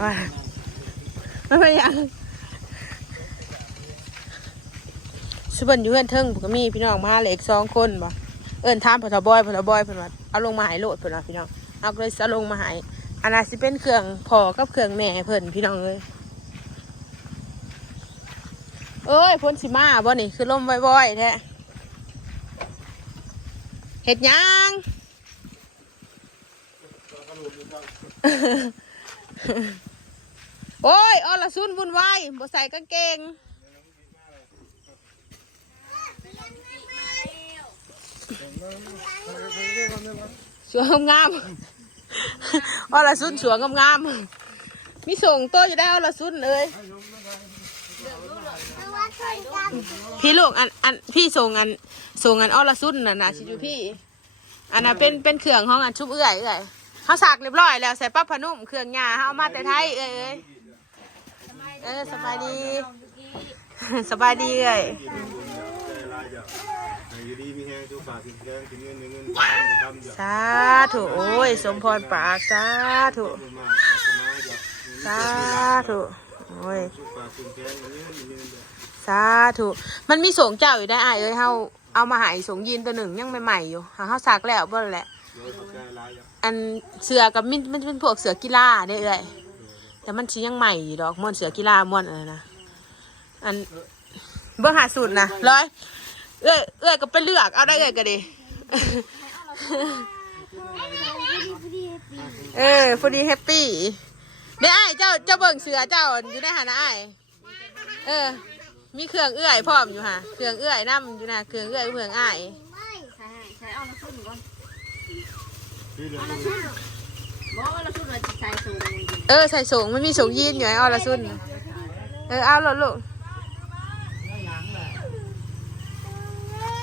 ว่าไม่เป็นหยังสุบันอยู่เพื่อนเทิงผมก็มีพี่น้องมาเหล็กสองคนบ่เอิ้นถามพอทบอยพอทบอยเพิ่นว่าเอาลงมาหายโหลดเพิ่นว่าพี่น้องเอาเลยเอาลงมาหายอันนั้นสิเป็นเครื่องพ่อกับเครื่องแม่เพิ่นพี่น้องเลยเอ้ยพ้นสิมาบ่นี่คือลมบ่อยๆแท้เฮ็ดยัง โอ้ยออละซุนวุ่นวายบ่ใส่กางเกงสวงงามออละซุนสวงงามๆมีส่งโตวอยู่ได้ออละซุนเลยพี่ลูกอันอันพี่ส่งอันส่งอันออละซุนน่ะนะสิอยู่พี่ อันน่ะเป็นเป็นเครื่องของอันชุบเอื้อยเอื้อย เขาสักเรียบร้อยแล้วใส่ปั๊บพนุ่มเครื่องยาเขาเอามาแต่ไทยเอ้ยเอ้ยเอสบายดี สบายดีเอ้ยอยู่ดีมีแห้งทุกฝาสิแดงสิเงินเงินทำอย่าสาธุโอ้ยสมพรปากสาธุสาอย่าสาธุโอ้ยทุกฝาสิแดงเงินเงินอย่าธุมันมีสงเจ้าอยู่ได้อ้เอ้ยเฮาเอามาหายสงยีนตัวหนึ่งยังใหม่ๆอยู่หาเฮาสักแล้วเบิ่นแหละ โดยเขาใจร้ายอย่าอันเสือกับมินมันเป็นพวกเสือกีฬาเด้เอ้ยแต่มันชิ้ยังใหม่อยู่ดอกม่วนเสือกีฬาม่วนอะไรนะอันเบื้องหาสุดนะร้อยเอ้ยเอ้ยก็ไปเลือกเอาได้เอ้ยก็ดีเออพอดีแฮปปี้เด้ไอ้ายเจ้าเจ้าเบิ่งเสือเจ้าอยู่ในหานะไอ้ายเออ มีเครื่องเอื้อยพร้อมอยู่ค่ะเครื่องเอื้อยน้ำอยู่นะเครื่องเอื้อยเครื่องอ้ายใช่ใช่เอาละชุดก่อนพี่ เออใส่สูงไม่มีส่งยีนอยู่ไอ้ออละซุนเออเอาหลดลูก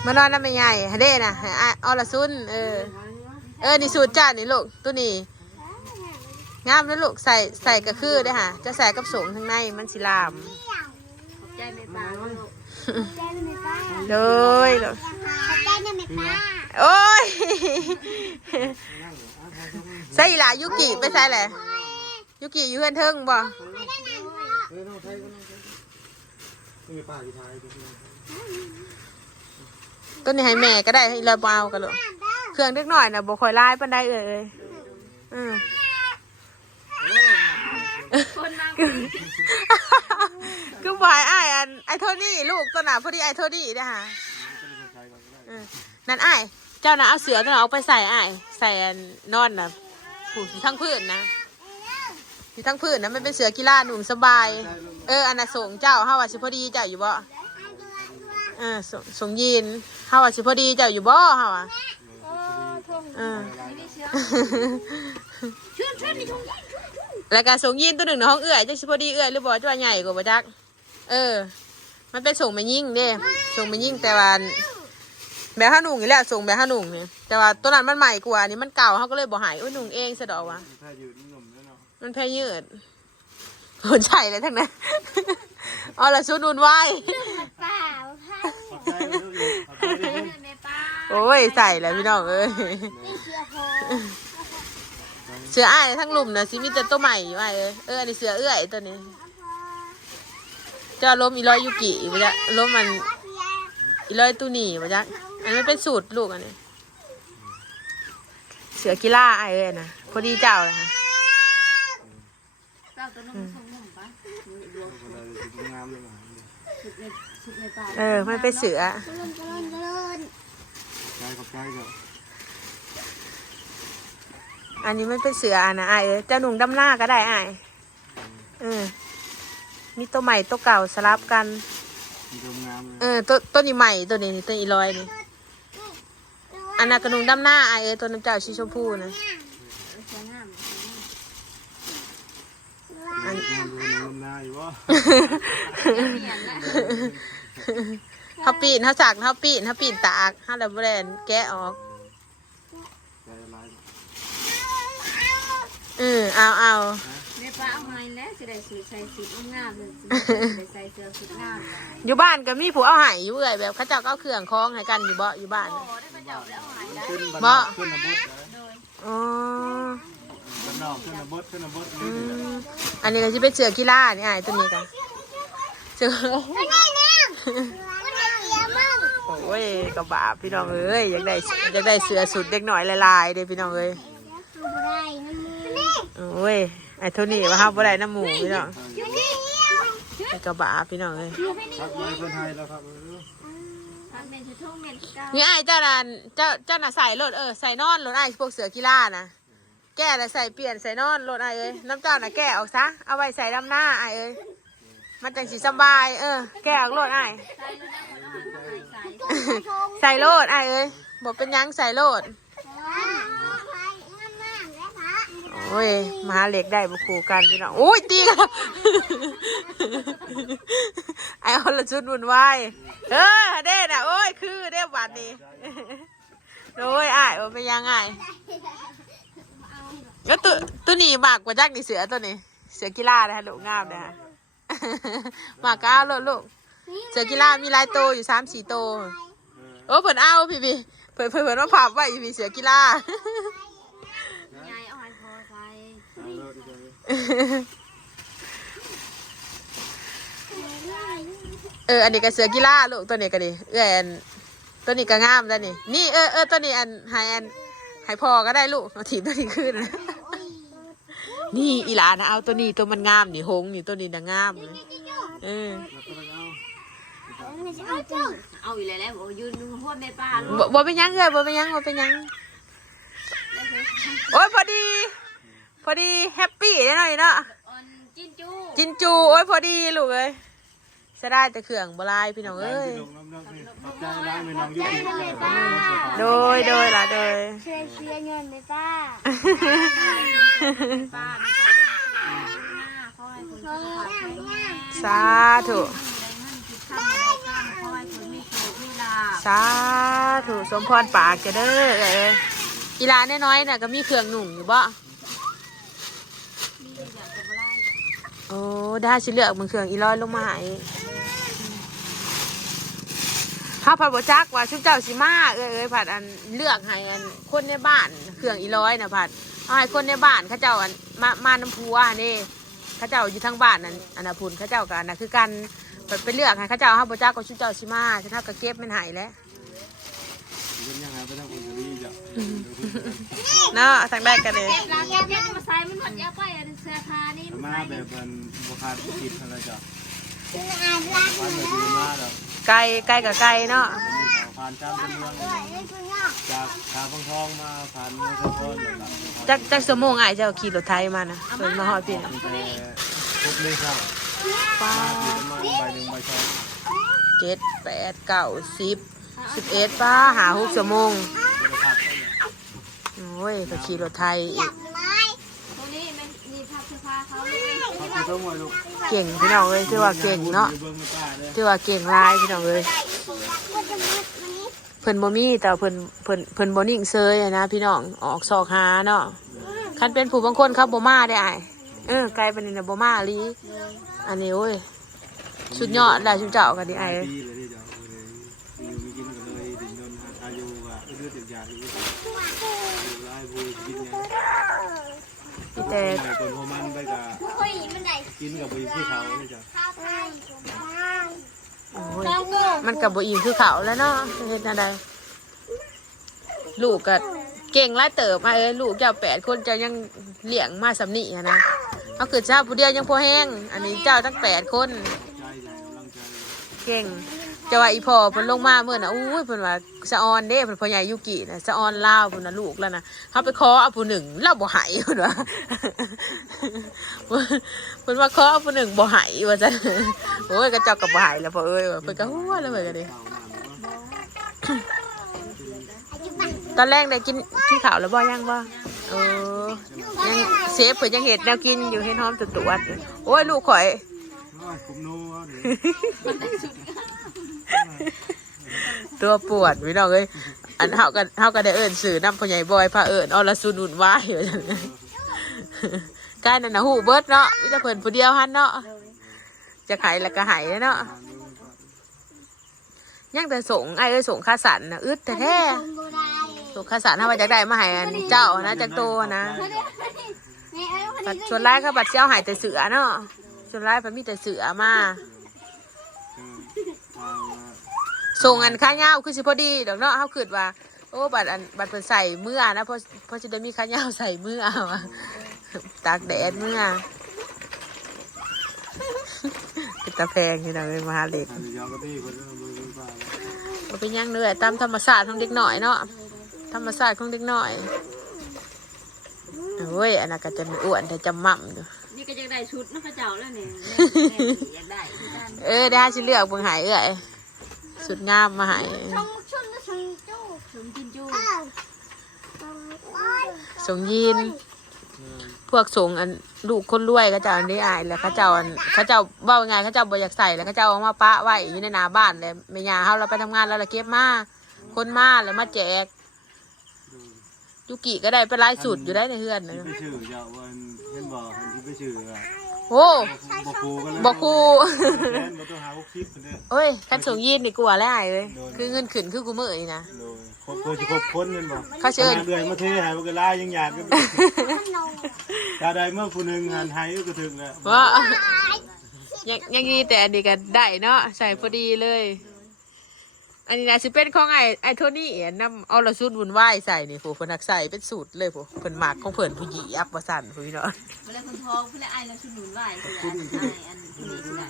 มานอนน้ำไม่ใหญ่ฮะเด้นะอออละซุนเออ เออนี่สูตรจ้านี่ลูกตัวนี้งามแล้วลูกใส่ใส่ก็คือได้ค่ะจะใส่กับสงข้างในมันสิลามขอบใจไม่ปาลูก เลยลูกโอ้ยใส่อีหลายุกิไปใส่แหละยุกิอยู่เพื่อนเทิงบ่เออน้องไทยก็น้องไทยไม่มีป้าที่ไทยทุกคนตัวนี้ให้แม่ก็ได้ให้เราเบเอากันลูกเครื่องเล็กหน่อยนะบ่ค่อยลายปานใดเอ่ยอืมคนนั่ง คือบ่ายอ้ายอันไอโทนี่ลูกตัวหนาพอดีไอโทนี่เด้อค่ะเออนั่นอ้ายเจ้าน่ะเอาเสือตัวน่ะเอาไปใส่อ้ายใส่อันนอนน่ะผูกอยู่ทั้งพื้นนะอยู่ทั้งพื้นนะมันเป็นเสือกีฬาหนุ่มสบาย เอออันน่ะส่งเจ้าเฮาว่าสิพอดีเจ้าอยู่บ่เออส่งส่งยีนเฮาว่าสิพอดีเจ้าอยู่บ่เฮาอะเออ ชื่นชื่นนี่ทุ่ง แล้วก็ส่งยีนตัวหนึ่งในห้องเอื้อยจะสิพอดีเอื้อยหรือบ่จะว่าใหญ่กว่าบ่จัก เออ มันเป็นส่งมายิ่งเด้ส่งมายิ่งแต่ว่าแบบห้าหนุ่งนี่แหละส่งแบบห้าหนุ่งนี่แต่ว่าตัวนั้นมันใหม่กว่าอันนี้มันเก่าเขาก็เลยบ่ใหายโอ้ยหนุ่งเองซะดอกวะถ้าอยู่นี่หนุ่มแน่นอนมันแพ้ยืดโหนใช่เลยทั้งนั้น เอาละชุดนุ่นไหวขอบใจเลยขอบใจเลยไม่ปาโอ้ย ใส่แล้วพี่น้องเอ้ย เสืออ้ายทั้งหลุมนะสิมีแต่ตัวใหม่อยู่ไอ้เอ้ยเอออันนี้เสือเอื้อยตัวนี้ เจ้าล้มอีร้อยยุกิไปจ้ะล้มมันอีร้อยตูหนีมาจ้ะอันนั้นเป็นสูตรลูกอันนี้ เสือกีฬาไอเอ้ยนะพอดีเจ้าเลยค่ะเจ้าตัวนุ่มส่งนุ่มปะรวมคนเราจะงามเลยมาสุดในสุดในปาเออมันเป็นเสือ ใจขอบใจก็ อันนี้มันเป็นเสืออันนะไอเอ้ยเจ้าหนุ่งดำหน้าก็ได้ไอายเออมีตัวใหม่ตัวเก่าสลับกันมันงามเลยเออตัวตัวนี้ใหม่ตัวนี้นี่ตัวอีร้อยนี่อันนั้นกระนุงดำหน้าไอเอ้ยตัวน้ำเจ้าชีชมพูนะสวยงามงามดูน้ำหน้าอยู่วะเนียนแหละเขาปีนเขาสักเขาปีนเขาปีนตากเขาแล้วแบรนด์แกะออก ใจร้าย เออเอาเอาในปาเอาไงแล้วจะได้สูตรใส่สูตรงามเลยจะได้ใส่เสื้อสูตรงามอยู่บ้านก็มีผู้เอาใหายอยู่เอื่อยแบบเขาเจ้าก็เอาเครื่องคล้องให้กันอยู่บ่อยู่บ้าน โอ้ได้ประเจ้าแล้วเอาไงได้ขึ้นบันบ่ขึ้นระเบิดโดยอ๋อบันนอกขึ้นระเบิดขึ้นระเบิดอืนี่เลยมอันนนี้ก็จะเป็นเสือกีฬานี่ไอ้ตัวนี้กันเสือโอ้ยกระบาพี่น้องเอ้ยอยากได้อยากได้เสือสุดเด็กหน่อยลายๆเด้พี่น้องเอ้ย โอ้ยไอ้โทนี่ว่าห้ามบ่ได้น้ำหมูพี่น้องไอ้กระบาพี่น้องเอ้ยครับมาคนไทยแล้วครับเออพันเมนจะทุ่งเมนเก้านี่ไอ้เจ้าน่ะเจ้าเจ้าน่ะใส่รถเออใส่นอนรถไอ้พวกเสือกีฬานะแก้น่ะใส่เปลี่ยนใส่นอนรถไอ้เอ้ยน้ำเจ้าน่ะแก้ออกซะเอาไว้ใส่ดำหน้าไอ้เอ้ยมันจังสีสบาย เออ แก้ออกรถไอ้ใส่แล้วนะคนอาหารใส่ใส่ใส่โลดไอ้เอ้ยบอกเป็นหยังใส่โลด โอ้ยมาเหล็กได้บุคูกันพี่น้องโอ้ยตีกันไอ้เอาละชุดวุ่นวายเออเด้น่ะโอ้ยคือเด้บัดนี้โอ้ยอ้ายว่าเป็นยังไงแล้วตัวตัวนี้มากกว่าจักนี่เสือตัวนี้ เสือกีฬานะฮะลูกงามนะฮะมากก้าวลูกลูกเสือกีฬามีหลายโตวอยู่สามสี่โตวโอ้เพิ่นเอาพี่พี่เพิ่นเพิ่นเพิ่นว่าผับไว้พี่เสือกีฬา ยายเอาให้พอใส่ เอาเลิกดีกว่า เออ อันนี้ก็เสือกีฬาลูกตัวนี้ก็ดิเอออันตัวนี้ก็งามแล้วนี่ นี่เออเออตัวนี้อันให้อันให้พอก็ได้ลูกเอาถีบตัวนี้ขึ้นนี่อีหลานะเอาตัวนี้ตัวมันงามนี่หงนี่ตัวนี้นะงามเลยเออเอาเอาอยู่แล้วแล้วบอกยืนดูหัวแม่ป้าลูบ่กบ่เป็นยังเลยบ่เป็นยังบ่เป็นยังโอ้ยพอดี พอดีแฮปปี้ได้หน่อยเนาะอันจิ้นจูจินจูโอ้ยพอดีลูกเอ้ยจะได้แต่เครื่องบลายพี่น้องเอ้ยลงน้ำน้ำนี่ขอบใจร้านไม่น้องยุติเออโดยโดยล่ะโดย เชื่อเชื่อเงินไหมป้าป้าแม่ป้าหน้าเขาให้คนสุขภาพแข็งแรงสาธุได้เงินคิดข้ามได้ข้ามเขาให้คนมีโชคมีลาภสาธุสมพรปากจะเด้อเอ้ยอีหลาน้อยๆน่ะก็มีเครื่องหนุ่มอยู่บ่ มีอยากจะบ่ไล่ โอ้ได้สิเลือกมันเครื่องอีร้อยลงมาให้ถ้าผัดบ่จักว่าชุบเจ้าสิมาเอ้ยเอ้ยผัดอันเลือกให้อันคนในบ้านเครื่องอีร้อยนะผัดเอาให้คนในบ้านเขาเจ้าอันมามาน้ำพัวนี่เขาเจ้าอยู่ทั้งบ้านนั่นอันน่ะพุ่นเขาเจ้ากันนะคือกันไปเลือกให้เขาเจ้าเฮาบ่จักก็ชุบเจ้าสิมาฉันเฮาก็เก็บมันให้แล้ว เป็นยังไงไปทางคนนี้จ้ะ เนาะทางได้กันเลยลาแก้วมาใส่มันหมดยาไปอันเสื้อผ้านี่มันมาใส่แบบมันบุคากินอะไรจ้ะคืออ่านรักวันแบบนี้มาแบบไกลไกลกับไกลเนาะผ่านจ้ามเป็นเมืองด้วยไม่คุณย่าจากชาพังทองมาผ่านเมืองทองแบบจักจักสมงไอ้ายเจ้าขี่รถไทยมานะเพิ่นมาฮอดพี่นะตั้งแต่พวกนี้ครับป้าอยู่ประมาณใบหนึ่งใบสองเจ็ดแปดเก้าสิบสิบเอ็ดป้าหาหกสมง โอ้ยก็ขี่รถไทยอีกไม้ตัวนี้มันมีผ้าเสื้อผ้าเขาเลยเขาคือต้องมาลูกเก่งพี่น้องเอ้ยถือว่าเก่งเนาะเบิ้งไม่ป้าเลยถือว่าเก่งหลายพี่น้องเอ้ยก็จะมืดวันนี้เพิ่นบ่มีแต่เพิ่นเพิ่นเพิ่นบ่นิ่งเซยอะนะพี่น้องออกซอกหาเนาะคันเป็นผู้บางคนเขาบ่มาได้อ้ายเออไกลปานนี้น่ะบ่มาอีหลีอันนี้โอ้ยสุดยอดได้ชุดเจ้ากันดิหลาอ้ายยเอ้ยปีเลยที่จะเอาเลยอยู่มีกินกันเลยดินยนต์อายุว่าเลือดติดยาอีกลาย บูกินเนี่ยมีแต่คนพอมันไปกับคุยมันได้กินกับไปที่เขาเนี่ยจ้ะข้าไทยโอ้ยมันกับบ่อิ่มคือเขาแล้วเนาะเฮ็ดอะไรลูกก็เก่งหลายเติบมาเอ้ยลูกเจ้าแปดคนเจ้ายังเลี้ยงมาสำนีอะนะเอาเกิดเจ้าผู้เดียวยังพอแห้ง อันนี้เจ้าตั้งแปดคน เก่ง จะว่าอีพ่อเพิ่นลงมาเมื่อน่ะอู้ยเพิ่นว่าสะออนเด้เพิ่นพ่อใหญ่ยุกิน่ะสะออนลาวเพิ่นน่ะลูกแล้วน่ะเฮาไปขอเอาผู้หนึ่งเราบ่ให้เพิ่นว่าเพิ่นว่าขอเอาผู้หนึ่งบ่ให้ว่าซั่นโอ้ยก็เจ้าก็บ่ให้แล้วพ่อเอ้ยว่าเพิ่นก็หัวแล้วเหมือนกันดิตอนแรกได้กินกินข้าวแล้วบ่ยังบ่เออยังเซฟเพิ่นยังเฮ็ดแนวกินอยู่เฮ็ดหอมตุวๆอยู่โอ้ยลูกข่อยคุมโน่เดี๋ยว ตัวปวดพี่น้องเอ้ยอันเฮาก็เฮาก็ได้เอิ้นสื่อน้ำพ่อใหญ่บอยพาเอิ้นอรสุนุนวายว่าซั่นกายนั่นน่ะฮู้เบิดเนาะมีแต่เพิ่นผู้เดียวหันเนาะจะไห้แล้วก็ไห้เนาะยังแต่ส่งไอ้เอ้ยส่งค่าสันน่ะอึดแต่แท้โบราณส่งค่าสันถ้าว่าจะได้มาให้อันเจ้านะจักโตนะบัดนี้ส่วนร้ายเขาบัดเจ้าหายแต่เสือเนาะส่วนร้ายมันมีแต่เสือมา ส่งอันข้างยาวคือสิพอดีดอกเนาะเขาคิดว่า โอ้บัดอันบัดเพิ่นใส่เมื่อนะเพราะเพราะจะได้มีข้างยาวใส่เมื่อเอาอะตากแดดเมื่อเป็นตาแพงที่เราเลยมาหาเล็กทางยาวก็ที่คนจะมือมือป้าบ่เป็นหยังเลยตามธรรมชาติของเด็กหน่อยเนาะธรรมชาติของเด็กหน่อยโอ้ยอันนั้นก็จะมีอ้วนแต่จำมั่มอยู่นี่ก็จะได้ชุดนักเจ้าแล้วเนี่ยแม่อยากได้คือกันเออได้ชิเลือกเบิ่งใหายเอ้ย สุดงามมาใหายชงชงชงจู้ชมจินจูอ้าวอ้อยสงยีน พวกสงอันลูกคนรวยเขาเจ้าอันนี้อายแล้วเขาเจ้าอันเขาเจ้าเว่าไงเขาเจ้าบ่อยากใส่แล้วเขาเจ้าเอามาปะไว้อยู่ในหน้าบ้านเลยแม่ยาเฮาเราไปทำงานแล้วเราเก็บมาคนมาแล้วมาแจกยุกิก็ได้ไปไล่สุดอยู่ได้ในเฮือนนะ ที่ไปชื่อเจ้าวันเห็นบอกคนที่ไปชื่ออะ โอ้บอกครูกันเลยบอกครูแทนมาต้องหาพวกคลิปคนเด้อโอ้ยคันสงยีนนี่กลัวแล้วอายเลยคือเงินขึ้นคือกูมือนี่นะโดยครบตัวจะครบคนเงินบอกเขาเชิญเดือนมาเทหายมันก็ลายยังหยาดกันขนมตาใดเมื่อผู้หนึ่งหันหายก็ถึงแล้วว่ายังยังดีแต่อันนี้ก็ได้เนาะใส่พอดีเลย อันนี้นะสิเป็นของไอ้ไอ้โทนี่นำเอาละสูตรบุญไหว้ใส่นี่ผู้เพิ่นนักใส่เป็นสูตรเลยผู้เพิ่นหมักของเพิ่นผู้หญิอับว่าสั่นผู้พี่น้องเวลาคนท้องเวลาไอ้เราชุดหนุนไหวคืออันไอ้อันนี้คืออัน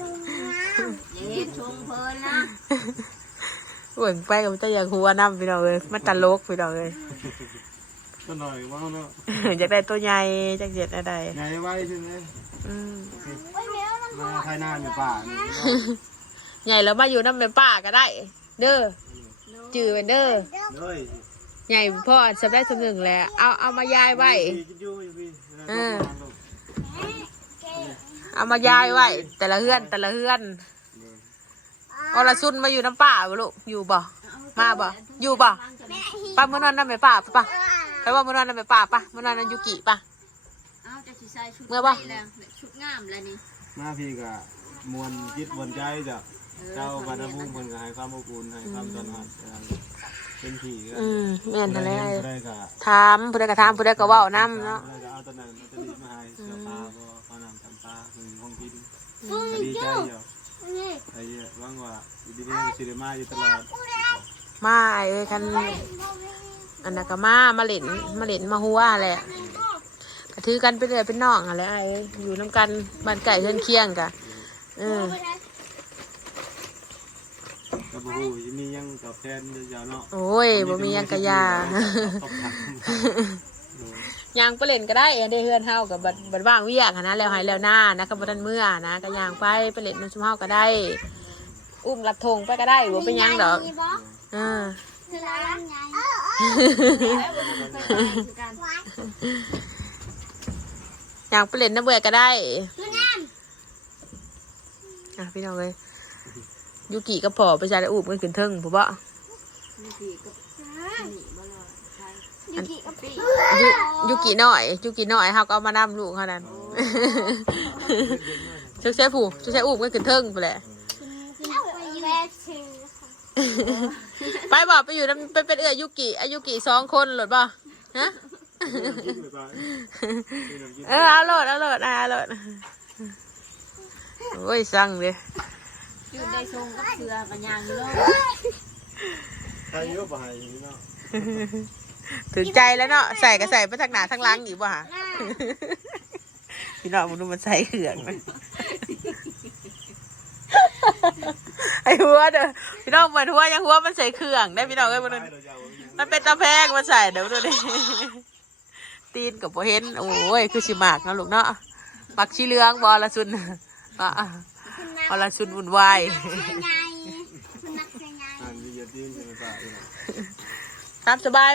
อย่าเฮ็ดชงเพลินนะเบิ่งไปก็มันจะอยากหัวน้ำพี่น้องเลยมันตลกพี่น้องเลยก็หน่อยว่างเนาะอยากได้ตัวใหญ่จักเจ็ดอะไรไงไว้ใช่ไหมอืมมาไทยนานอยู่ป่านี่ใหญ่แล้วมาอยู่น้ำเป็นป้าก็ได้ เด้อจือเป็นเด้อเลยใหญ่พ่อสำได้สำหนึ่งแล้ว เอาเอามายายไว้กินอยู่อยู่พี่เออเอามายายไว้แต่ละเฮือนแต่ละเฮือนอรชุนมาอยู่น้ำป่าบ่ลูกอยู่บ่มาบ่อยู่บ่แม่ฮีป้ามื่อนอนน้ำไปป่าปะปะไปว่ามื่อนอนน้ำไปป่าปะมื่อนอนน้ำยูกิปะเอาจะสิใส่ชุดเมื่อบ่แล้วชุดงามแล้วนี่มาพี่ก็มวนจิตมวนใจจ้ะ เจ้าบรรดาบุ้งคนก็ให้ความอบอุ่นให้ความต้อนรับเป็นผีก็อืมแม่นอะไรได้ก็ถามผู้ใดก็ถามผู้ใดก็เว้าน้ำเนาะเอาตอนนั้นจะรีมาให้เสื้อผ้าบ่พอนำจำปลาคือห้องกินก็ดีใจอยู่ไอ้เหี้ยหวังว่าอยู่ดีๆสิได้มาอยู่ตลอดมาเอ้ยคันอันนั้นก็มามาเล่นมาเล่นมาหัวแหละก็ถือกันไปเลยเป็นน้องอะไรไอ้อยู่น้ำกันบ้านไก่เพื่อนเคียงกะเออ ก็บ่ฮู้สิมีหยังตอบแทนยาวเนาะโอ้ยบ่มีหยังกะยาตอบรับยางไปเล่นก็ได้เองได้เฮือนเฮากับบัดบัดว่างเวียกหั้นนะแล้วให้แล้วหน้านะกับบัดนั้นเมื่อนะก็ยางไปไปเล่นน้ำชุ่มเฮาก็ได้ อุ้มลัดธงไปก็ได้บ่เป็นหยังดอกมีบ่อ่าคือร้านไงเออแล้วมันเคยไปคือกันยางไปเล่นน้ำเบื่อก็ได้ คืองามอะพี่น้องเลย ยูกิก็พอไปใช้แล้วอุ้มกันขึ้นเทิงผมบ่นี่คือกับนี่บ่รอใช่ยูกิกับปียูยูกิน้อยยูกิน้อยเฮาก็เอามานำลูกเขานั้นชุกเสียผู้ชุกเสียอุ้มกันขึ้นเทิงไปแหละคือไปแม่ชื่อไปบอกไปอยู่นำไปเป็นเอื้อยุกิอายุกิสองคนหลดบ่ฮะเออเอาโหลดเอาโหลดอะเอาโหลดโอ้ยสั่งเลย อยู่ได้ทรงกับเสือกันยางอยู่โลกใครยุบไปเนาะถึงใจแล้วเนาะใส่ก็ใส่ไปทางหน้าทางหล้างอยู่บ่ฮะพี่น้องมันดูมันใส่เขื่องมันไอ้หัวเด้อพี่น้องเหมือนหัวยังหัวมันใส่เครื่องได้พี่น้องเอ้ยมันดูมันเป็นตะแพงมันใส่เดี๋ยวดูดิตีนกับโบเห็นโอ้ยคือสิมากเนาะลูกเนาะปักชีเลืองบอละซุนอะ อละซุนวุ่นวายใส่ไงคุณนักใส่ไงอ่านดีเยอะดีใช่ไหมป้าตามสบาย